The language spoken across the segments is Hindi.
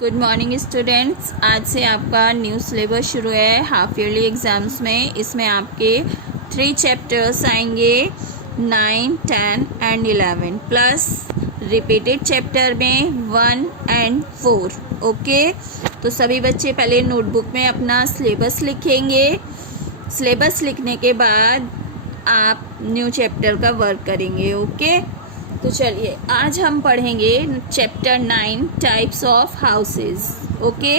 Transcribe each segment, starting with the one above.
Good morning students. आज से आपका न्यू सिलेबस शुरू है हाफ ईयरली एग्ज़ाम्स में। इसमें आपके 3 चैप्टर्स आएंगे 9, 10 एंड 11 प्लस रिपीटेड चैप्टर में 1 एंड 4। ओके, तो सभी बच्चे पहले नोटबुक में अपना सिलेबस लिखेंगे। सिलेबस लिखने के बाद आप न्यू चैप्टर का वर्क करेंगे। ओके, तो चलिए आज हम पढ़ेंगे chapter 9 types of houses. Okay,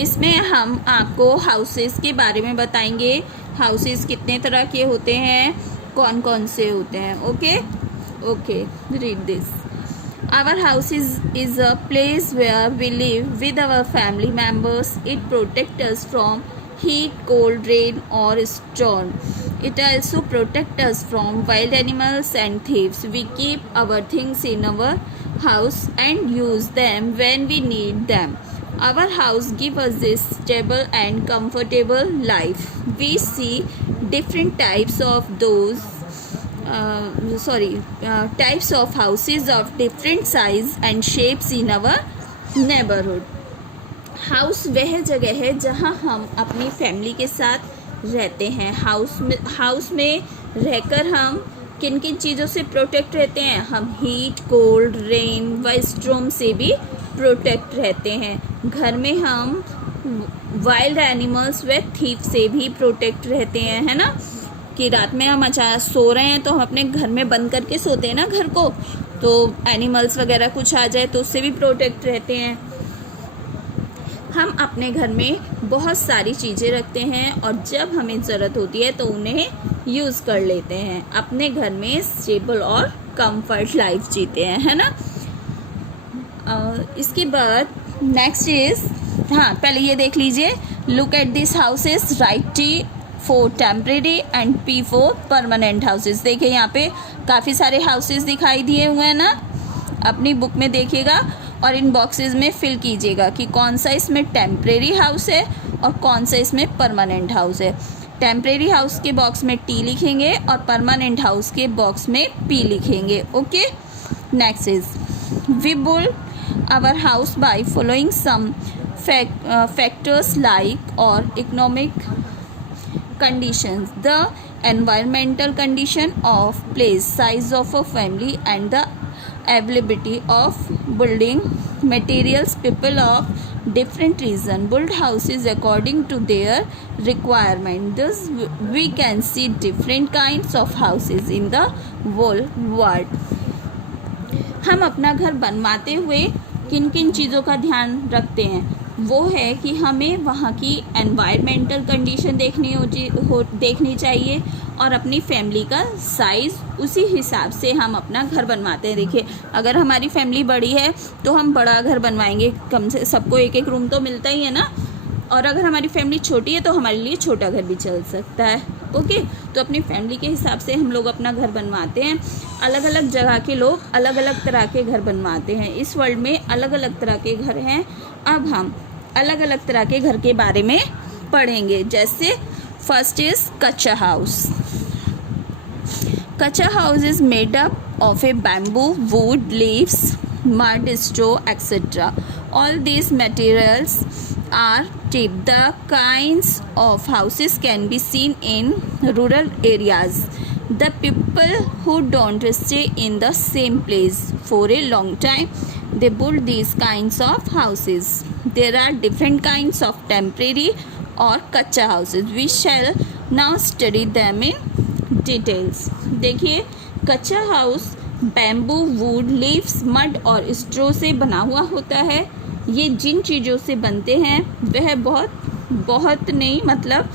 इसमें हम आपको हाउसेस के बारे में बताएंगे। हाउसेस कितने तरह के होते हैं, कौन कौन से होते हैं। Okay okay, read this. Our house is a place where we live with our family members. It protect us from heat, cold, rain or storm. It also protects us from wild animals and thieves. We keep our things in our house and use them when we need them. Our house gives us this stable and comfortable life. We see different types of types of houses of different size and shapes in our neighborhood. House वह जगह है जहाँ हम अपनी फैमिली के साथ रहते हैं। हाउस में रहकर हम किन किन चीज़ों से प्रोटेक्ट रहते हैं? हम हीट, कोल्ड, रेन व स्टॉर्म से भी प्रोटेक्ट रहते हैं। घर में हम वाइल्ड एनिमल्स व थीफ से भी प्रोटेक्ट रहते हैं, है ना। कि रात में हम अचानक सो रहे हैं तो हम अपने घर में बंद करके सोते हैं ना घर को, तो एनिमल्स वगैरह कुछ आ जाए तो उससे भी प्रोटेक्ट रहते हैं। हम अपने घर में बहुत सारी चीज़ें रखते हैं और जब हमें ज़रूरत होती है तो उन्हें यूज़ कर लेते हैं। अपने घर में स्टेबल और कंफर्ट लाइफ जीते हैं, है ना। इसके बाद नेक्स्ट इज, पहले ये देख लीजिए। Look at this houses, right T for temporary and P for permanent houses. देखिए यहाँ पे काफ़ी सारे हाउसेस दिखाई दिए हुए हैं ना, अपनी बुक में देखिएगा और इन बॉक्सेस में फिल कीजिएगा कि कौन सा इसमें टेम्परेरी हाउस है और कौन सा इसमें परमानेंट हाउस है। टेम्परेरी हाउस के बॉक्स में T लिखेंगे और परमानेंट हाउस के बॉक्स में P लिखेंगे। Okay, next is, we build our house by following some factors like और economic conditions, the environmental condition of place, size of a family and the availability of building materials. People of different region build houses according to their requirement. Thus we can see different kinds of houses in the whole world. हम अपना घर बनवाते हुए किन किन चीज़ों का ध्यान रखते हैं? वो है कि हमें वहाँ की एनवायरमेंटल कंडीशन देखनी चाहिए और अपनी फैमिली का साइज़, उसी हिसाब से हम अपना घर बनवाते हैं। देखिए, अगर हमारी फैमिली बड़ी है तो हम बड़ा घर बनवाएंगे, कम से सबको एक एक रूम तो मिलता ही है ना। और अगर हमारी फैमिली छोटी है तो हमारे लिए छोटा घर भी चल सकता है। ओके, तो अपनी फैमिली के हिसाब से हम लोग अपना घर बनवाते हैं। अलग अलग जगह के लोग अलग अलग तरह के घर बनवाते हैं। इस वर्ल्ड में अलग अलग तरह के घर हैं। अब हम अलग अलग तरह के घर के बारे में पढ़ेंगे। जैसे फर्स्ट इज कच्चा हाउस। कच्चा house is made up of A bamboo, would, leaves, mud, straw, etc. All these materials are cheap. The kinds of houses can be seen in rural areas. The people who don't stay in the same place for a long time, they build these kinds of houses. There are different kinds of temporary or kacha houses. We shall now study them in details. देखिए, कच्चा house bamboo, would, leaves, mud और स्ट्रो से बना हुआ होता है। ये जिन चीज़ों से बनते हैं वह बहुत नहीं, मतलब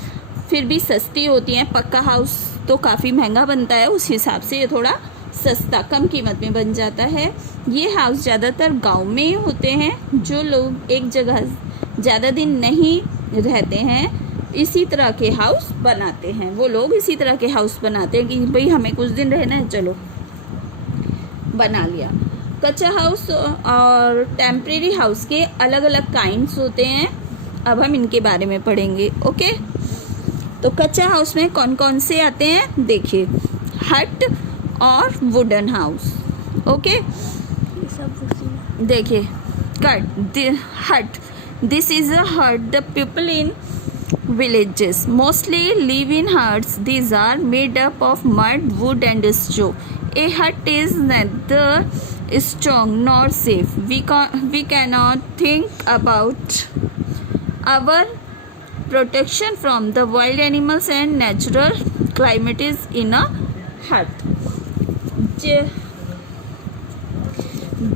फिर भी सस्ती होती हैं। पक्का हाउस तो काफ़ी महंगा बनता है, उस हिसाब से ये थोड़ा सस्ता, कम कीमत में बन जाता है। ये हाउस ज़्यादातर गांव में होते हैं। जो लोग एक जगह ज़्यादा दिन नहीं रहते हैं इसी तरह के हाउस बनाते हैं। वो लोग इसी तरह के हाउस बनाते हैं कि भाई हमें कुछ दिन रहना है, चलो बना लिया। कच्चा हाउस और टेम्परेरी हाउस के अलग अलग काइंड्स होते हैं। अब हम इनके बारे में पढ़ेंगे। ओके, तो कच्चा हाउस में कौन कौन से आते हैं? देखिए, हट और वुडन हाउस। ओके, देखिए hut. This is a hut. The people in villages mostly live in huts. These are made up of mud, wood and straw. A hut is neither strong nor safe. We cannot think about our protection from the wild animals and natural climate is in a hut.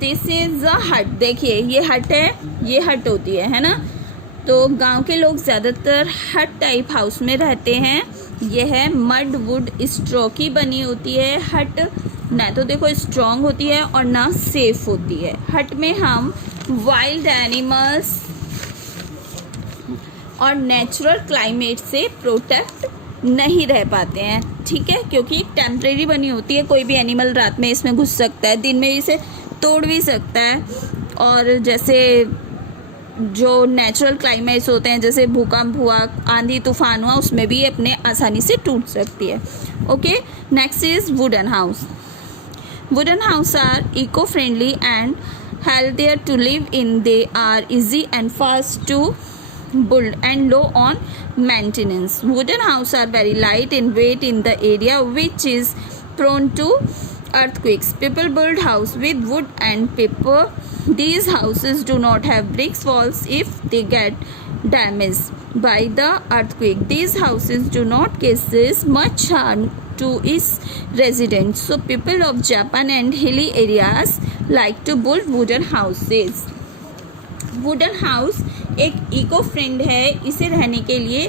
This is a हट. देखिए ये हट है, ये हट होती है ना. तो गांव के लोग ज़्यादातर हट टाइप हाउस में रहते हैं. यह है मड, वुड, स्ट्रॉ की बनी होती है. हट ना तो देखो स्ट्रॉन्ग होती है और ना सेफ होती है. हट में हम वाइल्ड एनिमल्स और नेचुरल क्लाइमेट से प्रोटेक्ट नहीं रह पाते हैं. ठीक है, क्योंकि एक टेम्परेरी बनी होती है. कोई भी एनिमल रात में इसमें घुस सकता है, दिन में इसे तोड़ भी सकता है. और जैसे जो नेचुरल क्लाइमेट्स होते हैं जैसे भूकंप हुआ, आंधी तूफान हुआ, उसमें भी अपने आसानी से टूट सकती है. Okay, next is wooden house. Wooden house are eco friendly and healthier to live in. They are easy and fast to build and low on maintenance. Wooden houses are very light in weight in the area which is prone to earthquakes. People build house with wood and paper. These houses do not have bricks walls if they get damaged by the earthquake. These houses do not cause much harm to its residents. So people of Japan and hilly areas like to build wooden houses. Wooden house एक इको फ्रेंड है. इसे रहने के लिए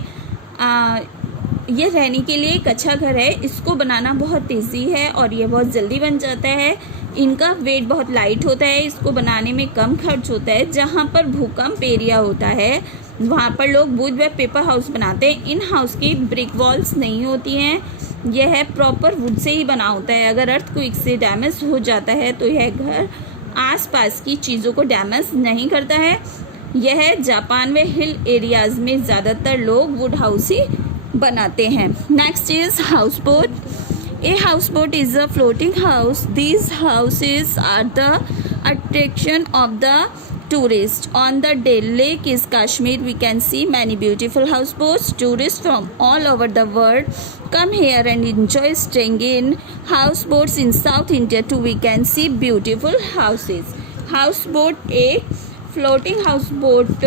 ये रहने के लिए एक अच्छा घर है. इसको बनाना बहुत ईजी है और ये बहुत जल्दी बन जाता है. इनका वेट बहुत लाइट होता है. इसको बनाने में कम खर्च होता है. जहाँ पर भूकंप एरिया होता है वहाँ पर लोग वुड व पेपर हाउस बनाते हैं. इन हाउस की ब्रिक वॉल्स नहीं होती हैं. यह प्रॉपर वुड से ही बना होता है. अगर अर्थक्वेक से डैमेज हो जाता है तो यह घर आसपास की चीज़ों को डैमेज नहीं करता है. यह जापान में हिल एरियाज में ज़्यादातर लोग वुड हाउस ही बनाते हैं. Next is house boat. A house boat is a floating house. These houses are the attraction of the tourists. On the Dal Lake is Kashmir. We can see many beautiful houseboats. Tourists from all over the world come here and enjoy staying in houseboats. In South India too we can see beautiful houses. Houseboat एक फ्लोटिंग हाउस बोट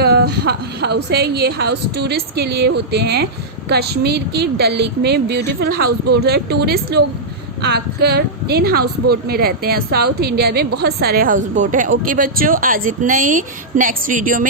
हाउस है. ये हाउस टूरिस्ट के लिए होते हैं. कश्मीर की डल लेक में ब्यूटीफुल हाउस बोट है. टूरिस्ट लोग आकर इन हाउस बोट में रहते हैं. साउथ इंडिया में बहुत सारे हाउस बोट हैं. ओके बच्चों, आज इतना ही. नेक्स्ट वीडियो में